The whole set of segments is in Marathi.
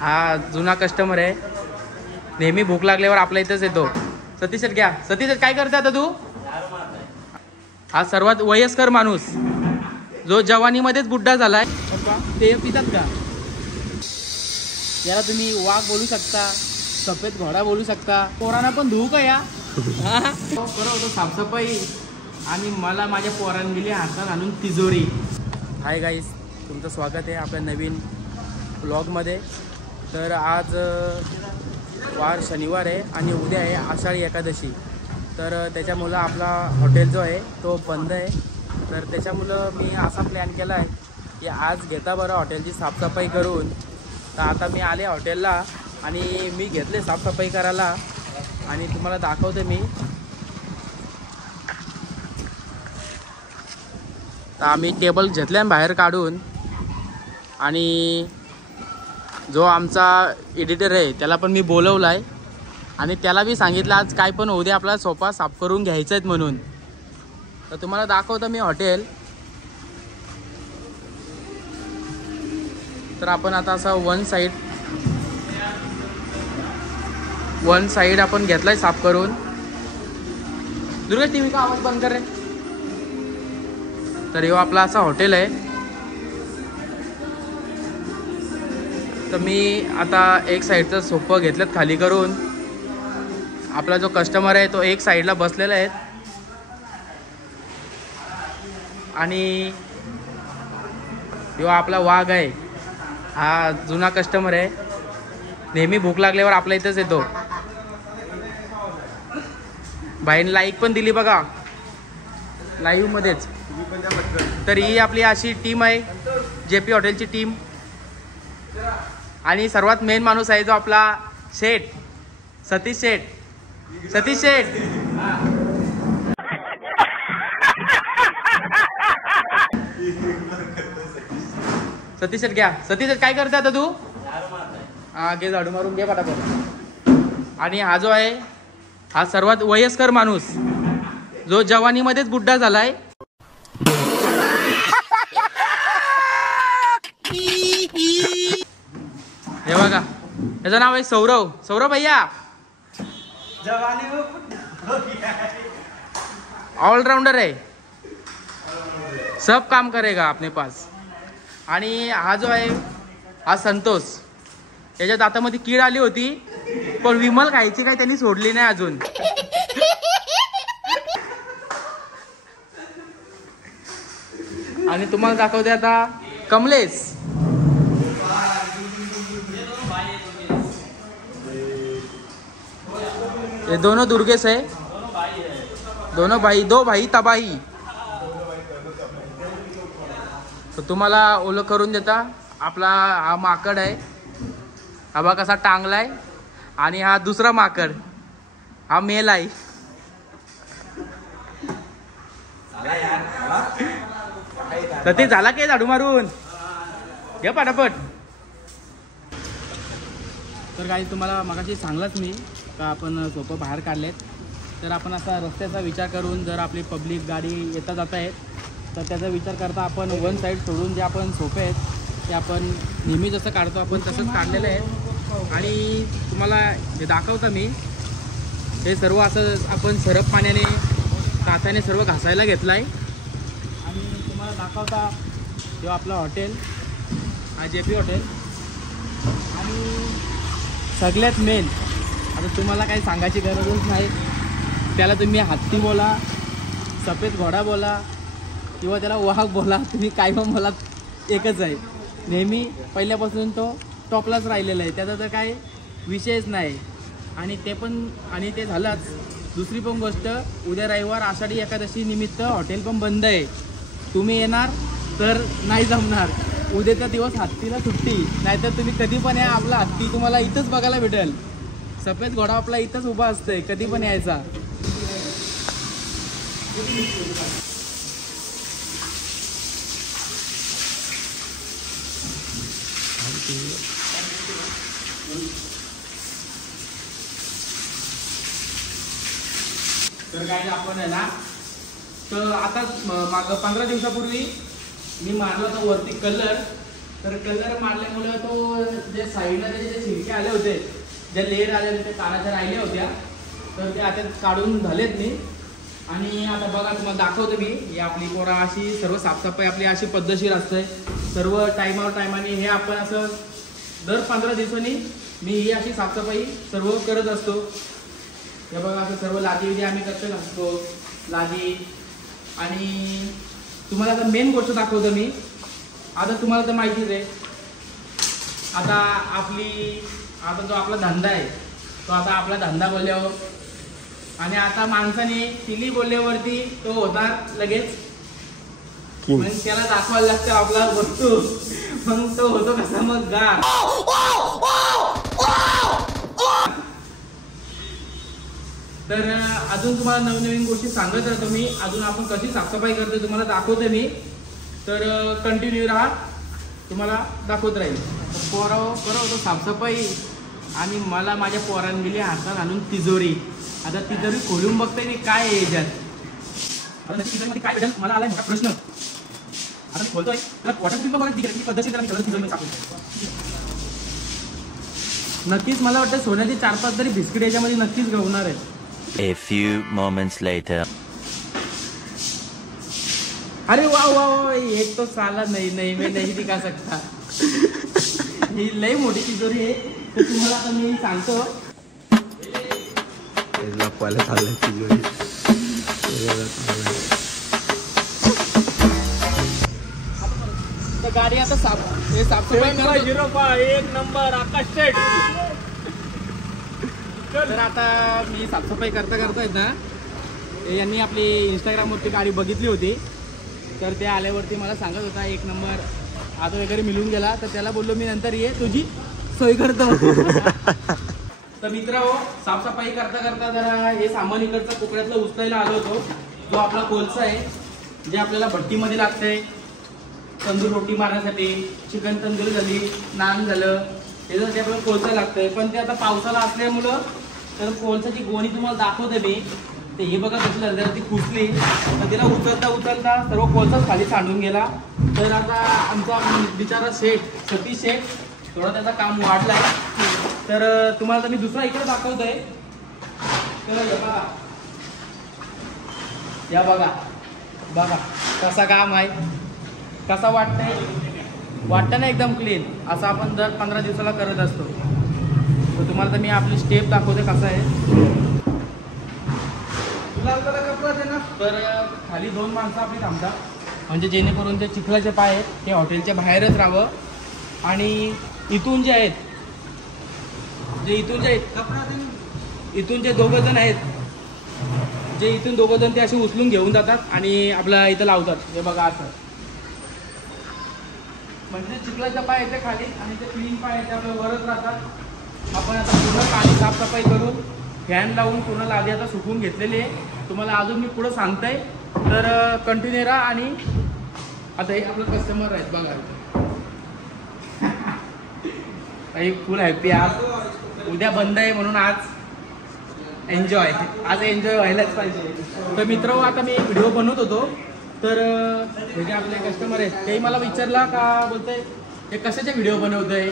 हा जुना कस्टमर आहे, नेहमी भूक लागल्यावर आपल्या इथंच येतो. सतीश शेट घ्या. सतीश शेट काय करते आता तू? हा सर्वात वयस्कर माणूस जो जवानीमध्येच बुड्ढा झालाय. पप्पा ते पितात का? याला तुम्ही वाघ बोलू शकता, सफेद घोडा बोलू शकता. पोरांना पण धुवू का या? बरं होतो साफसफाई आणि मला माझ्या पोरांनी दिली हातात आणून तिजोरी. हाय गाईस, तुमचं स्वागत आहे आपल्या नवीन ब्लॉगमध्ये. तर आज वार शनिवार आहे आणि उद्या आहे आषाढी एकादशी. तर त्याच्यामुळं आपला हॉटेल जो आहे तो बंद आहे. तर त्याच्यामुळं मी असा प्लॅन केला आहे की आज घेता बरं हॉटेलची साफसफाई करून. तर आता मी आले हॉटेलला आणि मी घेतले साफसफाई करायला आणि तुम्हाला दाखवते मी. तर आम्ही टेबल घेतल्या बाहेर काढून आणि जो आमचा एडिटर आहे त्याला पण मी बोलवलं आहे आणि त्याला बी सांगितलं आज काय पण होऊ दे आपला सोफा साफ करून घ्यायचा आहेत म्हणून. तर तुम्हाला दाखवतो मी हॉटेल. तर आपण आता असं वन साइड आपण घेतलाय साफ करून. दुर्गा टीव्ही का आवाज बंद कर रे. तर हे आपला असा हॉटेल आहे. तर मी आता एक साईडचं सोफा घेतलं खाली करून. आपला जो कस्टमर आहे तो एक साईडला बसलेला आहे आणि जो आपला वाघ आहे हा जुना कस्टमर आहे, नेहमी भूक लागल्यावर आपल्या इथंच येतो. बाईने लाईक पण दिली बघा लाईव्ह मध्येच. तर ही आपली अशी टीम आहे JP हॉटेलची टीम. आणि सर्वात मेन माणूस आहे जो आपला शेठ सतीश शेठ. सतीश शेठ सतीश शेठ घ्या. सतीश शेठ काय करते आता तू? हा घे झाडू मारून घे पटापट. आणि हा जो आहे हा सर्वात वयस्कर माणूस जो जवानीमध्येच बुड्ढा झालाय. हे बघा त्याचं नाव आहे सौरव. सौरव भैया ऑलराउंडर है, सब काम करेगा अपने पास. आणि हा जो आहे हा संतोष. त्याच्या दातामध्ये कीड आली होती पण विमल खायची काय त्यांनी सोडली नाही अजून. आणि तुम्हाला दाखवते आता कमलेश. ये दोनों दुर्गेश है, दोनों भाई, दो भाई तबाही. तर तुम्हाला ओळख करून देता आपला हा माकड आहे. हा बघा कसा टांगलाय. आणि हा दुसरा माकड हा मेल आहे. तर ते झाला काय झाडू मारून घ्या पटापट. तर काही तुम्हाला मगाशी सांगलाच मी का आपण सोपं बाहेर काढलेत. तर आपण असा रस्त्याचा विचार करून जर आपली पब्लिक गाडी येता जात आहेत तर त्याचा विचार करता आपण वन साईड सोडून जे आपण सोपे आहेत ते आपण नेहमी जसं काढतो आपण तसंच काढलेलं आहे. आणि तुम्हाला हे दाखवतं मी. हे सर्व असं आपण सरफ पाण्याने काथ्याने सर्व घासायला घेतलं आहे. आणि तुम्हाला दाखवता जो आपलं हॉटेल हा JP हॉटेल. आणि सगळ्यात मेन आता तुम्हाला काही सांगायची गरजच नाही. त्याला तुम्ही हत्ती बोला, सफेद घोडा बोला किंवा त्याला वाघ बोला, तुम्ही काय पण बोला एकच आहे. नेहमी पहिल्यापासून तो टॉपलाच राहिलेला आहे. त्याचा तर काय विषयच नाही. आणि ते झालंच. दुसरी पण गोष्ट उद्या रविवार आषाढी एकादशी निमित्त हॉटेल पण बंद आहे. तुम्ही येणार तर नाही जमणार. उद्याचा दिवस हत्तीला सुट्टी, नाहीतर तुम्ही कधी पण या. आपला हत्ती तुम्हाला इथंच बघायला भेटेल. सफेद घोडा आपला इथंच उभा असतोय, कधी पण यायचा. तर काय आपण आहे ना, तर आता माग 15 दिवसापूर्वी मी मारला तर वरती कलर तर कलर मारल्यामुळे तो जे साईडला त्याचे जे छिलके आले होते, जे लेअर आले होते कानाच्या राहिल्या होत्या, तर ते आता काढून झालेत मी. आणि आता बघा तुम्हाला दाखवतो मी. ही आपली पोरा अशी सर्व साफसफाई आपली अशी पद्धतशीर असते. सर्व टायमावर टायमाने हे आपण असं दर 15 दिवसांनी मी ही अशी साफसफाई सर्व करत असतो. हे बघा असं सर्व लादी विधी आम्ही करत असतो, लादी. आणि तुम्हाला आता मेन गोष्ट दाखवतो मी. आता तुम्हाला तर माहितीच आहे, आता जो आपला धंदा आहे तो आता आपला धंदा बोलल्यावर, आणि आता माणसाने तिली बोलल्यावरती तो होणार लगेच. मग त्याला दाखवायला लागतं आपला वस्तू, मग तो होतो कसा मग गार. तर अजून तुम्हाला नवीन नवीन गोष्टी सांगत राहतो मी. अजून आपण कशी साफसफाई करतो तुम्हाला दाखवते मी. तर कंटिन्यू राहा, तुम्हाला दाखवत राहील. पोराव करत होतो साफसफाई आणि मला माझ्या पोरांनी दिली हातात आणून तिजोरी. आता तिजोरी खोलून बघते मी काय आहे याच्यात. आता तिजोरीमध्ये काय भेटेल मला आलाय मोठा प्रश्न. आता खोलतोय तर वॉटर फिल्म बघा किती पद्धतशीर तिजोरी सापडते. नक्कीच मला वाटतं सोन्याची 4-5 तरी बिस्किट याच्यामध्ये नक्कीच गवणार आहे. A few moments later. अरे वा वा वा, एक तो साला नाही मी नाही दिखा सकता. ही लई मोठी तिजोरी आहे. तर तुम्हाला आता मी सांगतो. तर गाडी आता साफसफाई 1 नंबर आकाश शेट. तर आता मी साफसफाई करता आहेत ना, यांनी आपली इंस्टाग्रामवरती गाडी बघितली होती. तर ते आल्यावरती मला सांगत होता 1 नंबर हात वगैरे मिळून गेला. तर त्याला बोललो मी नंतर ये तुझी सोय करतो. तर मित्र हो, साफसफाई करता जरा हे सामान इकडचं कोकणातलं उचलायला आलो होतो. जो आपला कोळसा आहे, जे आपल्याला भट्टीमध्ये लागतंय तंदूर रोटी मारण्यासाठी. चिकन तंदूरी झाली, नान झालं, याच्यासाठी आपल्याला कोळसा लागतंय. पण ते आता पावसाला असल्यामुळं तर कोळसाची गोणी तुम्हाला दाखवते मी. ते हे बघा कसं झालं, ती कुसली तर तिला उचलता सर्व कोळसाच खाली सांडून गेला. तर आता आमचा बिचारा सतीश शेठ थोडा त्याचा काम वाढलाय. तर तुम्हाला तर मी दुसरा इकडे दाखवतोय. तर या बघा कसा काम आहे, कसा वाटतं ना एकदम क्लीन. असं आपण दर 15 दिवसाला करत असतो. तर तुम्हाला तर मी आपली स्टेप दाखवते कसं आहे. तर खाली 2 माणसं आपली थांबतात, म्हणजे जेणेकरून ते चिखलाचे पाय आहेत ते हॉटेलच्या बाहेरच राहावं. आणि इथून जे दोघं जण आहेत, जे इथून दोघं जण ते असे उचलून घेऊन जातात आणि आपल्या इथं लावतात. हे बघा असं, म्हणजे चिखलाचे पाय येते खाली आणि ते क्लीन पाय येते आपल्या वरच राहतात. आपण आता पूर्ण पाणी साफसफाई करून फॅन लावून पूर्ण लादी आता सुकवून घेतलेली आहे. तुम्हाला अजून मी पुढं सांगताय, तर कंटिन्यू राहा. आणि आता हे आपलं कस्टमर आहेत बघा, काही फुल हॅपी. आज उद्या बंद आहे म्हणून आज एन्जॉय व्हायलाच पाहिजे. तर मित्र आता मी व्हिडिओ बनवत होतो. तर हे जे आपले कस्टमर आहेत तेही मला विचारला का बोलतंय हे कशाचे व्हिडिओ बनवतोय.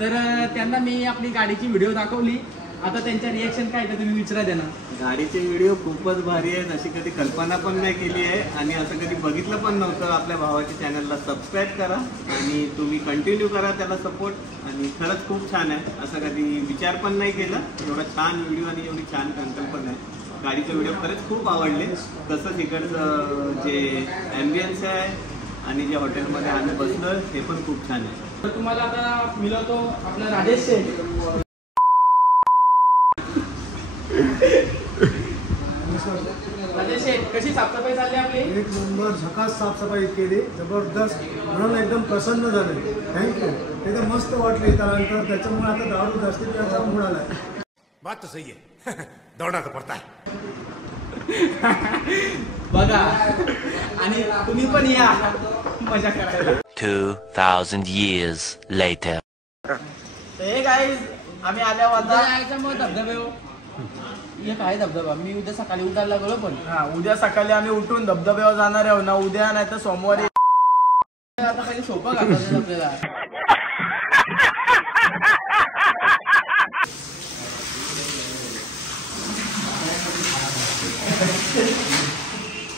तर त्यांना मी आपली गाडीची व्हिडिओ दाखवली. आता त्यांच्या रिॲक्शन काय ते तुम्ही विचारा त्यांना. गाडीचे व्हिडिओ खूपच भारी आहेत, अशी कधी कल्पना पण नाही केली आहे आणि असं कधी बघितलं पण नव्हतं. आपल्या भावाच्या चॅनलला सबस्क्राईब करा आणि तुम्ही कंटिन्यू करा त्याला सपोर्ट. आणि खरंच खूप छान आहे, असं कधी विचार पण नाही केला. एवढा छान व्हिडिओ आणि एवढी छान संकल्पना आहे. गाडीचे व्हिडिओ खरंच खूप आवडले. तसंच इकडचं जे ॲम्बियन्स आहे आणि जे हॉटेलमध्ये आम्ही बसलो हे पण खूप छान आहे. तर तुम्हाला आता मिळवतो आपला राजेश शेठ. राजेश शेठ, कशी साफसफाई चालली आपली? 1 नंबर झकास साफसफाई केली, जबरदस्त. म्हणून एकदम प्रसन्न झाले. थँक्यू. एकदम मस्त वाटले. त्यानंतर त्याच्यामुळे आता दारू जास्ती प्यायचा मूड आलाय. बात तो सही है. दौड़ना तो पड़ता है. बघा, आणि तुम्ही पण या मजा करायला. 2000 years later. हे गाईज, आम्ही आल्यावर आता जायचं मग धबधबे. एक आहे धबधबा, मी उद्या सकाळी उठायला लागलो. पण उद्या सकाळी आम्ही उठून धबधब्यावर जाणार आहोत ना, उद्या नाही तर सोमवारी. आता काही सोपं घालायचं आपल्याला.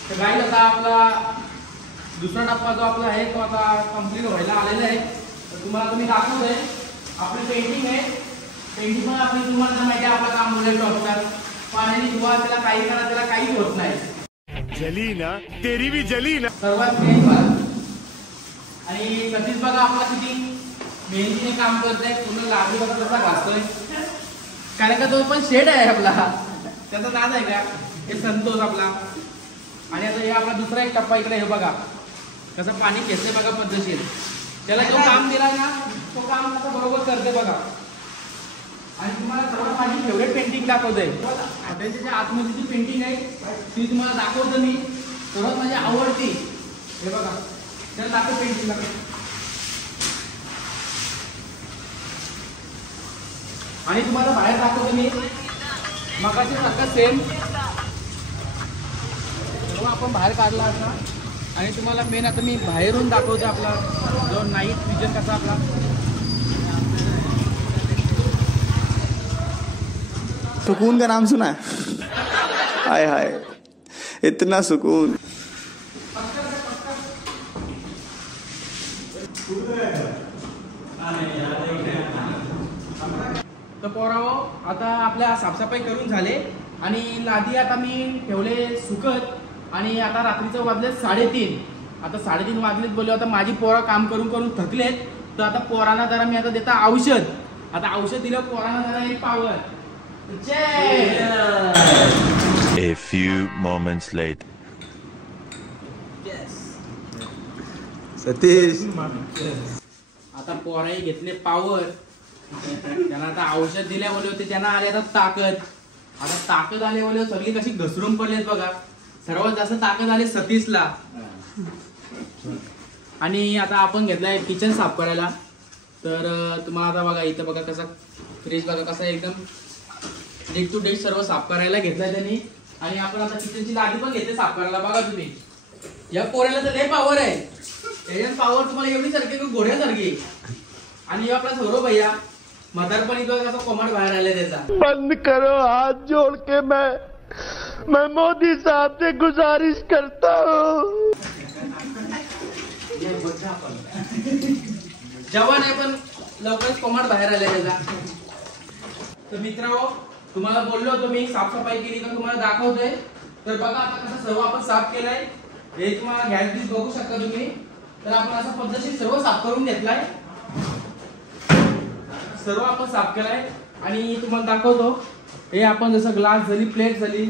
तर गाईस आता आपला दुसरा टप्पा जो आपला आहे तो आता कंप्लीट व्हायला आलेला आहे. तर तुम्हाला तुम्ही दाखवतोय आपली पेंटिंग आहे. पेंटिंग पण आपली तुम्हाला माहिती आहे आपलं काम बोलायचं डॉक्टर पाण्याने धुवा त्याला काही करा त्याला काहीच होत नाही. जली ना तेरी भी जली ना. सर्वात मेन बात आणि सतीश बघा आपला किती मेहनतीने काम करतोय. पूर्ण लादी बघा कसा घासतोय कारण का तो पण शेड आहे आपला त्याचा नाद आहे का हे संतोष आपला. आणि आता हे आपला दुसरा एक टप्पा इकडे हे बघा कसं पाणी खेचले बघा पद्धतशीर. त्याला जो काम दिला ना तो काम कसं बरोबर करते बघा. आणि तुम्हाला सर्वात माझी फेवरेट पेंटिंग दाखवतोय. त्यांच्या आतमध्ये जी पेंटिंग आहे ती तुम्हाला दाखवतो मी. सर्वात माझी आवडती हे बघा त्याला दाखव पेंटिंग दाखव. आणि तुम्हाला बाहेर दाखवतो मी मगाशी सारखा सेम सर्व आपण बाहेर काढला असता. आणि तुम्हाला मेन आता मी बाहेरून दाखवतो आपला जो नाईट विजन कसा आपला. सुकून का नाम सुना हाय हाय इतना सुकून. तर पोराओ आता आपल्या साफसफाई करून झाले आणि लादी आता मी ठेवले सुकत. आणि आता रात्रीचं वाजले 3:30. आता 3:30 वाजलेत बोलले आता माझी पोरं काम करून करून थकलेत. तर आता पोरांना जरा मी आता देता औषध. आता औषध दिलं पोरांना जरा एक power. A few moments later. Satish आता पोराही घेतले पावर. त्यांना आता औषध दिल्या बोले होते त्यांना आले आता ताकद. आता ताकद आले बोले सगळी कशी घसरून पडलेत बघा. सर्वात जास्त ताकद आली सतीशला. आणि आता आपण घेतलाय किचन साफ करायला. तर तुम्हाला आता बघा इथं बघा कसा फ्रीज बघा कसा एकदम डेट टू डेट सर्व साफ करायला घेतलाय त्यांनी. आणि आपण आता किचनची लादी पण घेतली साफ करायला. बघा तुम्ही या पोऱ्याला तर लय पावर आहे. त्याच्यात पावर तुम्हाला एवढी सारखी घोड्यासारखी. आणि आपला सौरव भैया म्हातारपण इथं कसा कोमाट बाहेर आलाय त्याचा. बंद करो हाथ जोड़ के मैं मोदी साहब से गुजारिश करता हूँ. जवान आहे पण लवकरच कोमाट बाहेर आलाय त्याचा. तर मित्रांनो तुम्हाला बोललो होतो मी साफसफाई केली का तुम्हाला दाखवतोय. तर बघा आता कसं सर्व आपण साफ केलंय. हे तुम्हाला गॅस बीस बघू शकता तुम्ही. तर आपण असं पद्धतशीर सर्व साफ करून घेतलाय. सर्व आपण साफ केलाय. आणि तुम्हाला दाखवतो हे आपण जसं ग्लास झाली प्लेट झाली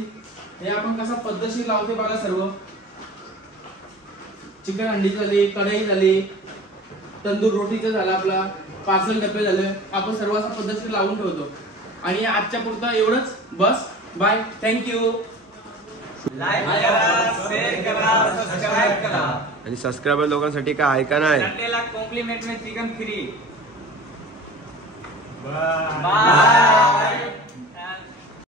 हे आपण कसा पद्धतशीर लावते बघा. सर्व चिकन अंडी झाली कढई झाली तंदूर रोटीचं झालं आपला पार्सल डबे झालं. आपण सर्व असं पद्धतशीर लावून ठेवतो. आणि आजच्या पुरतं एवढंच बस. Bye thank you. लाईक करा शेअर करा सबस्क्राईब करा. आणि सबस्क्रायबर लोकांसाठी काय ऐका नाही. संडेला कॉम्प्लिमेंट में चिकन फ्री. बाय.